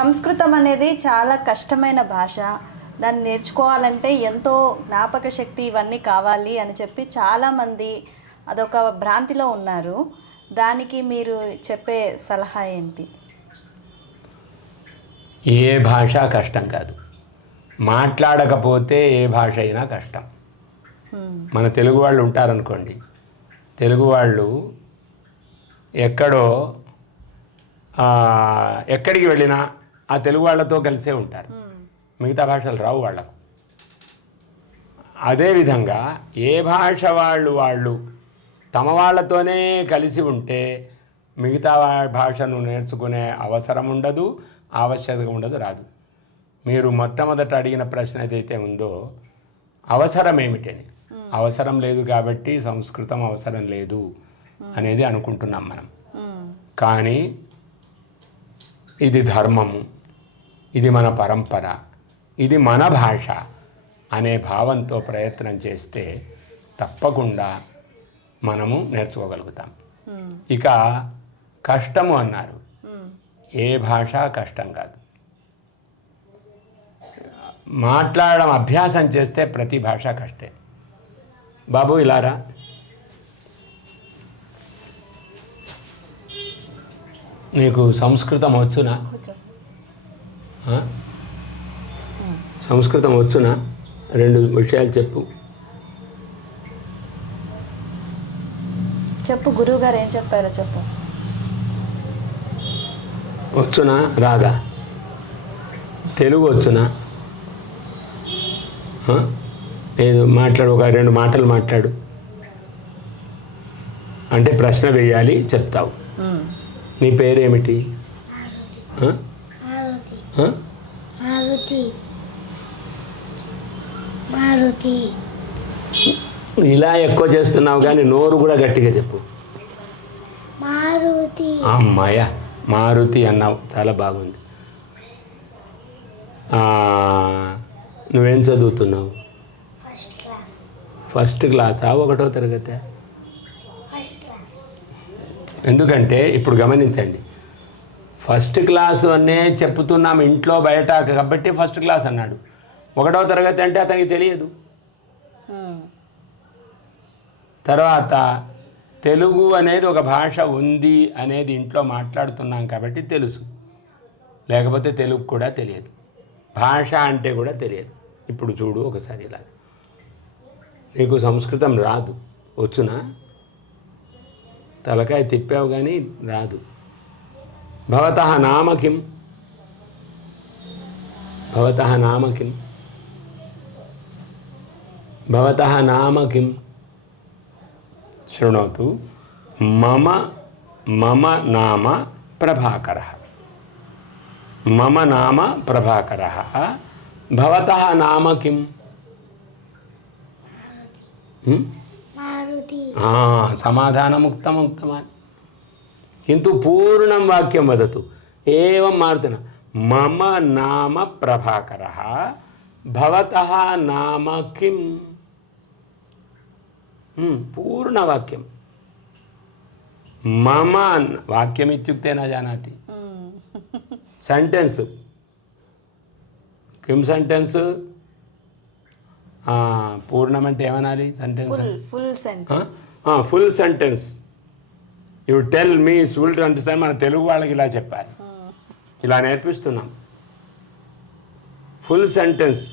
సంస్కృతం అనేది చాలా కష్టమైన భాష. దాన్ని నేర్చుకోవాలంటే ఎంతో జ్ఞాపక శక్తి ఇవన్నీ కావాలి అని చెప్పి చాలామంది అదొక భ్రాంతిలో ఉన్నారు. దానికి మీరు చెప్పే సలహా ఏంటి? ఏ భాష కష్టం కాదు. మాట్లాడకపోతే ఏ భాష అయినా కష్టం. మన తెలుగు వాళ్ళు ఉంటారనుకోండి. తెలుగు వాళ్ళు ఎక్కడో ఎక్కడికి వెళ్ళినా ఆ తెలుగు వాళ్ళతో కలిసే ఉంటారు. మిగతా భాషలు రావు వాళ్ళకు. అదేవిధంగా ఏ భాష వాళ్ళు వాళ్ళు తమ వాళ్ళతోనే కలిసి ఉంటే మిగతా వా- భాషను నేర్చుకునే అవసరం ఉండదు ఆవశ్యకత ఉండదు రాదు. మీరు మొట్టమొదట అడిగిన ప్రశ్న ఏదైతే ఉందో అవసరం ఏమిటని. అవసరం లేదు కాబట్టి సంస్కృతం అవసరం లేదు అనేది అనుకుంటున్నాం మనం. కానీ ఇది ధర్మము ఇది మన పరంపర ఇది మన భాష అనే భావంతో ప్రయత్నం చేస్తే తప్పకుండా మనము నేర్చుకోగలుగుతాం. ఇక కష్టము అన్నారు. ఏ భాష కష్టం కాదు. మాట్లాడడం అభ్యాసం చేస్తే ప్రతి భాష కష్టే. బాబు ఇలారా నీకు సంస్కృతం వచ్చునా? సంస్కృతం వచ్చునా? రెండు విషయాలు చెప్పు. చెప్పు గురువుగారు ఏం చెప్పారో చెప్పు. వచ్చునా? రాదా? తెలుగు వచ్చునా? ఏదో మాట్లాడు ఒక రెండు మాటలు మాట్లాడు. అంటే ప్రశ్న వేయాలి చెప్తావు. నీ పేరేమిటి? ఇలా ఎక్కువ చేస్తున్నావు కానీ నోరు కూడా గట్టిగా చెప్పు. అమ్మాయ మారుతి అన్నావు. చాలా బాగుంది. నువ్వేం చదువుతున్నావు? ఫస్ట్ క్లాస్ ఒకటో తరగతి ఎందుకంటే ఇప్పుడు గమనించండి. ఫస్ట్ క్లాస్ అనే చెప్తున్నాం ఇంట్లో బయట కాబట్టి ఫస్ట్ క్లాస్ అన్నాడు. ఒకటో తరగతి అంటే అతనికి తెలియదు. తర్వాత తెలుగు అనేది ఒక భాష ఉంది అనేది ఇంట్లో మాట్లాడుతున్నాం కాబట్టి తెలుసు. లేకపోతే తెలుగు కూడా తెలియదు. భాష అంటే కూడా తెలియదు. ఇప్పుడు చూడు ఒకసారి ఇలా నీకు సంస్కృతం రాదు. వచ్చునా? తలకాయ తిప్పావు కానీ రాదు. భవత నామ కిం? భవత నామ కిం? భవత నామ కిం? శృణోతు మమ మమ నామ ప్రభాకర. మమ నామ ప్రభాకర. భవతः నామ కిం? హ్మ్? మారుతి ఆ, సమాధానముక్తముక్తమాన్. కింటు పూర్ణం వాక్యం వదతు. ఏం మారుతున్న? మమ నామ ప్రభాకర భవత నామ కిం? పూర్ణవాక్యం మమ వాక్యం. ఇత్యుక్తే నా జానాతి? సెంటెన్స్. కిం సెంటెన్స్? పూర్ణం అంటే ఏమనాలి? Sentence full full sentence full sentence you tell me full sentence అని మన తెలుగు వాళ్ళకి ఇలా చెప్పాలి. ఇలా నేర్పిస్తున్నాం. Full sentence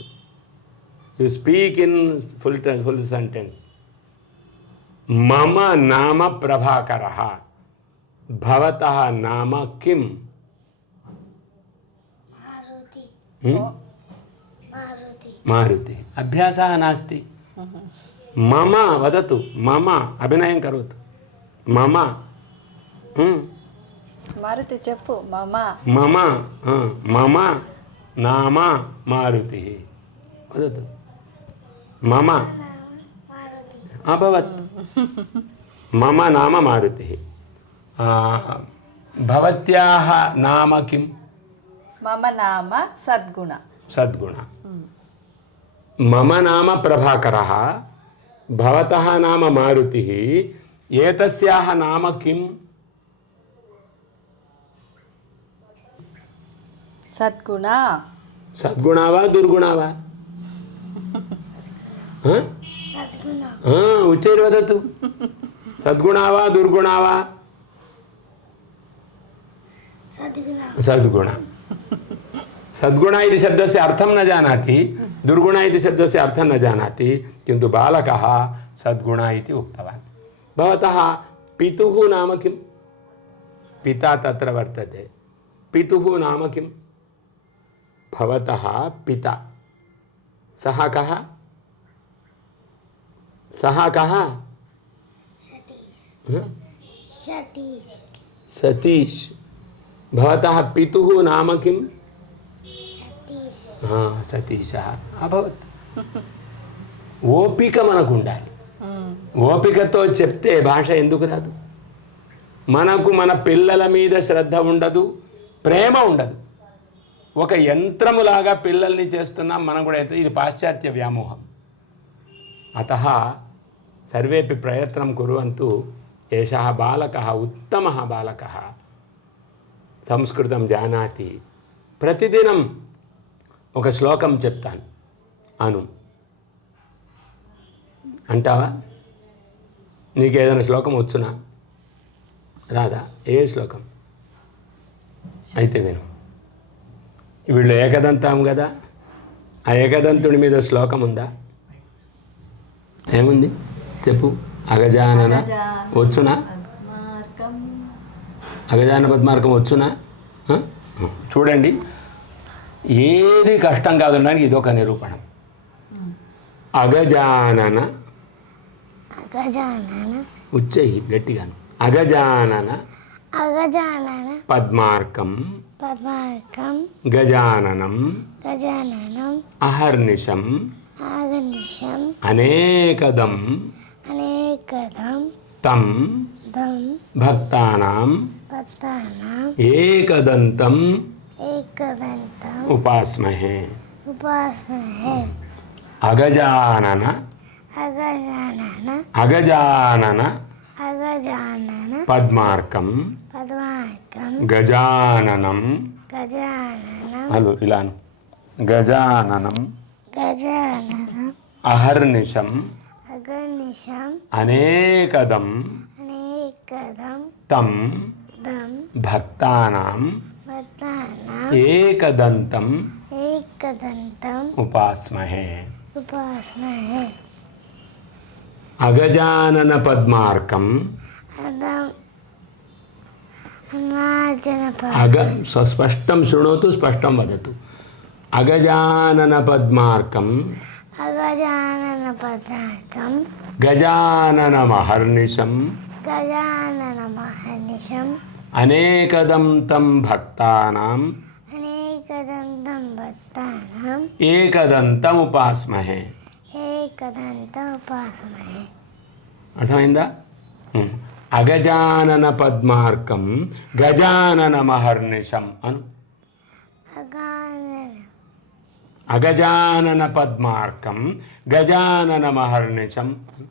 you speak in full full sentence మమ నామ ప్రభాకర భవత నామ కిం మారుతి హ్మ్? మారుతి మారుతి అభ్యాసः నాస్తి మమ వదతు మమ అభినయం కరోతు మమ హ్మ్. మారుతి చెప్పు మమ మమ ఆ, మమ నామ మారుతి వదతు మమ మారుతి అభవత్ మమ నామ మారుతి ఆ, భవత్యాः నామ కిం మమ నామ సద్గుణ సద్గుణ మమ నామ ప్రభాకర భవత నామ మారుతి ఏతస్యాహ నామ కిం? సద్గుణ? సద్గుణావా దుర్గుణావా? ఉచ్చైర్ వదతు. సద్గుణావా దుర్గుణావా? సద్గుణ. सद्गुण इति शब्दस्य अर्थं न जानाति दुर्गुण इति शब्दस्य अर्थं न जानाति किन्तु बालकः सद्गुण इति उक्तवान्। भवतः पितुः नाम किं पिता तत्र वर्तते। पितुः नाम किं भवतः पिता। सः कः? सः कः? सतीश्। हाँ? भवतः पितुः नाम किम्? సతీష్. సతీశः అభవత్ ఓపిక మనకు ఉండాలి. ఓపికతో చెప్తే భాష ఎందుకు రాదు? మనకు మన పిల్లల మీద శ్రద్ధ ఉండదు ప్రేమ ఉండదు. ఒక యంత్రములాగా పిల్లల్ని చేస్తున్నాం మనం కూడా అయితే ఇది పాశ్చాత్య వ్యామోహం. అత సర్వేపి ప్రయత్నం కుర్వంతు ఏషः బాలకः ఉత్తమः బాలకः. సంస్కృతం జానాతి. ప్రతిదినం ఒక శ్లోకం చెప్తాను. అను. అంటావా? నీకు ఏదైనా శ్లోకం వచ్చునా? రాదా? ఏ శ్లోకం? అయితే విను. వీళ్ళు ఏకదంతం కదా? ఆ ఏకదంతుడి మీద శ్లోకం ఉందా? ఏముంది? చెప్పు. అగజానన వచ్చునా? అగజాన పద్మార్గం వచ్చునా? చూడండి. ఏది కష్టం కాదనడానికి ఇదొక నిరూపణం. అగజానన. అగజానన. ఉచ్చయి గట్టిగాను. అగజానన. అగజానన. పద్మార్కం. పద్మార్కం. గజాననం. గజాననం. అహర్నిశం. ఆగనిషం అనేకదం. అనేకదం. తం. దం భక్తానాం. పత్తానాం ఏకదంతం. ఏకదంతం ఉపాస్మహే ఉపాస్మహే అగజానన అగజానన అగజానన అగజానన పద్మార్కం పద్మార్కం గజాననం గజాననం అను ఇలాను గజాననం గజాననం అహర్నిశం అగనిషం అనేకదం అనేకదం తం దం భక్తానాం పత్తానాం ఏకదంతం ఏకదంతం ఉపాస్మహే ఉపాస్మహే అగజానన పద్మార్కం అదం అన్నాజనప అగ స్పష్టం శృణోతు స్పష్టం వదతు అగజానన పద్మార్కం అగజానన భక్తానాం. అనేకదంతం భక్తానాం. ఏకదంతం ఉపాస్మహే ఏకదంతం ఉపాసమహే అర్థమైందా. అగజానన పద్మార్కం గజానన మహర్నిశం అను. అగజానన పద్మార్కం గజానన మహర్నిశం అను.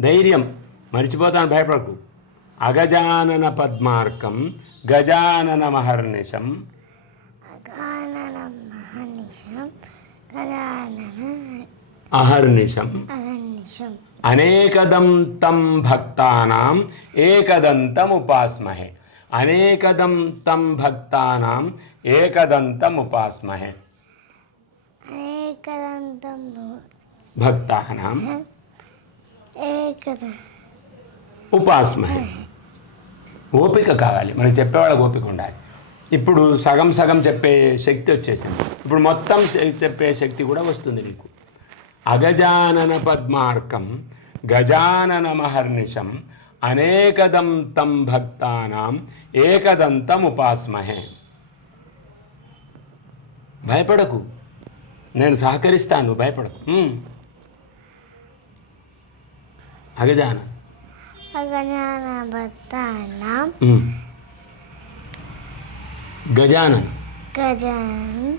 ధైర్యం. మర్చిపోతాను భయపడకు. అగజానన పద్మార్కం గజానన మహర్నిశం అగానన మహనిషం గజానన అహర్నిశం అహనిషం అనేకదం తం భక్తానాం ఏకదంతం ఉపాస్మహే అనేకదం తం భక్తానాం ఏకదంతం ఉపాస్మహే అనేకదంతం భక్తానాం ఏకద ఉపాస్మహే ఓపిక కావాలి. మనకి చెప్పేవాళ్ళకి ఓపిక ఉండాలి. ఇప్పుడు సగం సగం చెప్పే శక్తి వచ్చేసింది. ఇప్పుడు మొత్తం చెప్పే శక్తి కూడా వస్తుంది నీకు. అగజానన పద్మార్కం గజానన మహర్నిషం అనేకదం తం భక్తానాం ఏకదంతం ఉపాస్మహే. భయపడకు. నేను సహకరిస్తాను భయపడకు. అగజాన అగజాన భక్తానాం ఉమ్. గజానన్. గజాన్.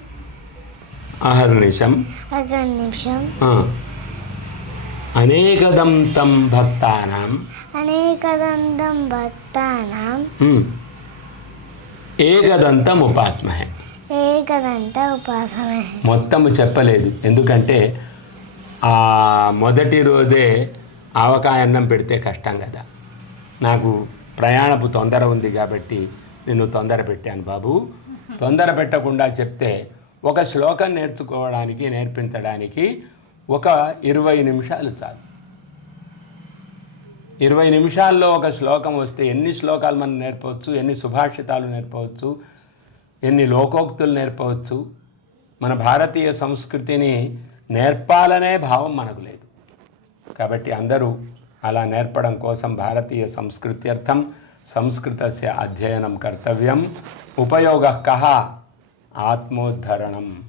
అహర్నిశం అగనిషం ఆ. అనేకదం తం భక్తానాం. అనేకదంతం భక్తానాం. ఏకదంతం ఉపాస్మహే. ఏకదంత ఉపాసమే మొత్తము చెప్పలేదు. ఎందుకంటే ఆ మొదటి రోజే ఆవకాయ అన్నం పెడితే కష్టం కదా. నాకు ప్రయాణపు తొందర ఉంది కాబట్టి నేను తొందర పెట్టాను బాబు. తొందర పెట్టకుండా చెప్తే ఒక శ్లోకం నేర్చుకోవడానికి నేర్పించడానికి ఒక ఇరవై నిమిషాలు చాలు. ఇరవై నిమిషాల్లో ఒక శ్లోకం వస్తే ఎన్ని శ్లోకాలు మనం నేర్పవచ్చు ఎన్ని సుభాషితాలు నేర్పవచ్చు ఎన్ని లోకోక్తులు నేర్పవచ్చు మన భారతీయ సంస్కృతిని నేర్పాలనే భావం మనకు లేదు. కాబట్టి అందరూ అలా నేర్పడం కోసం భారతీయ సంస్కృత్యర్థం సంస్కృతస్య అధ్యయనం కర్తవ్యం. ఉపయోగ కహ ఆత్మోద్ధరణం.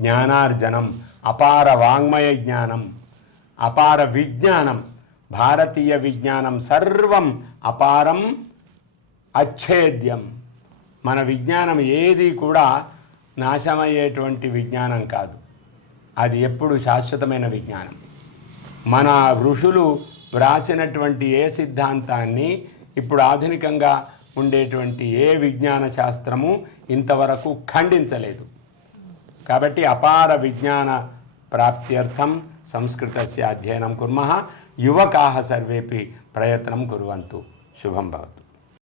జ్ఞానార్జనం. అపార వాంగ్మయ జ్ఞానం. అపార విజ్ఞానం. భారతీయ విజ్ఞానం సర్వం అపారం అచ్ఛేద్యం. మన విజ్ఞానం ఏది కూడా నాశమయ్యేటువంటి విజ్ఞానం కాదు. అది ఎప్పుడు శాశ్వతమైన విజ్ఞానం. మన ఋషులు వ్రాసినటువంటి ఏ సిద్ధాంతాన్ని ఇప్పుడు ఆధునికంగా ఉండేటువంటి ఏ విజ్ఞాన శాస్త్రము ఇంతవరకు ఖండించలేదు. కాబట్టి అపార విజ్ఞాన ప్రాప్త్యర్థం సంస్కృతస్య అధ్యయనం కుర్మ యువకాः సర్వేపి ప్రయత్నం కుర్వంతు. శుభం భవతు.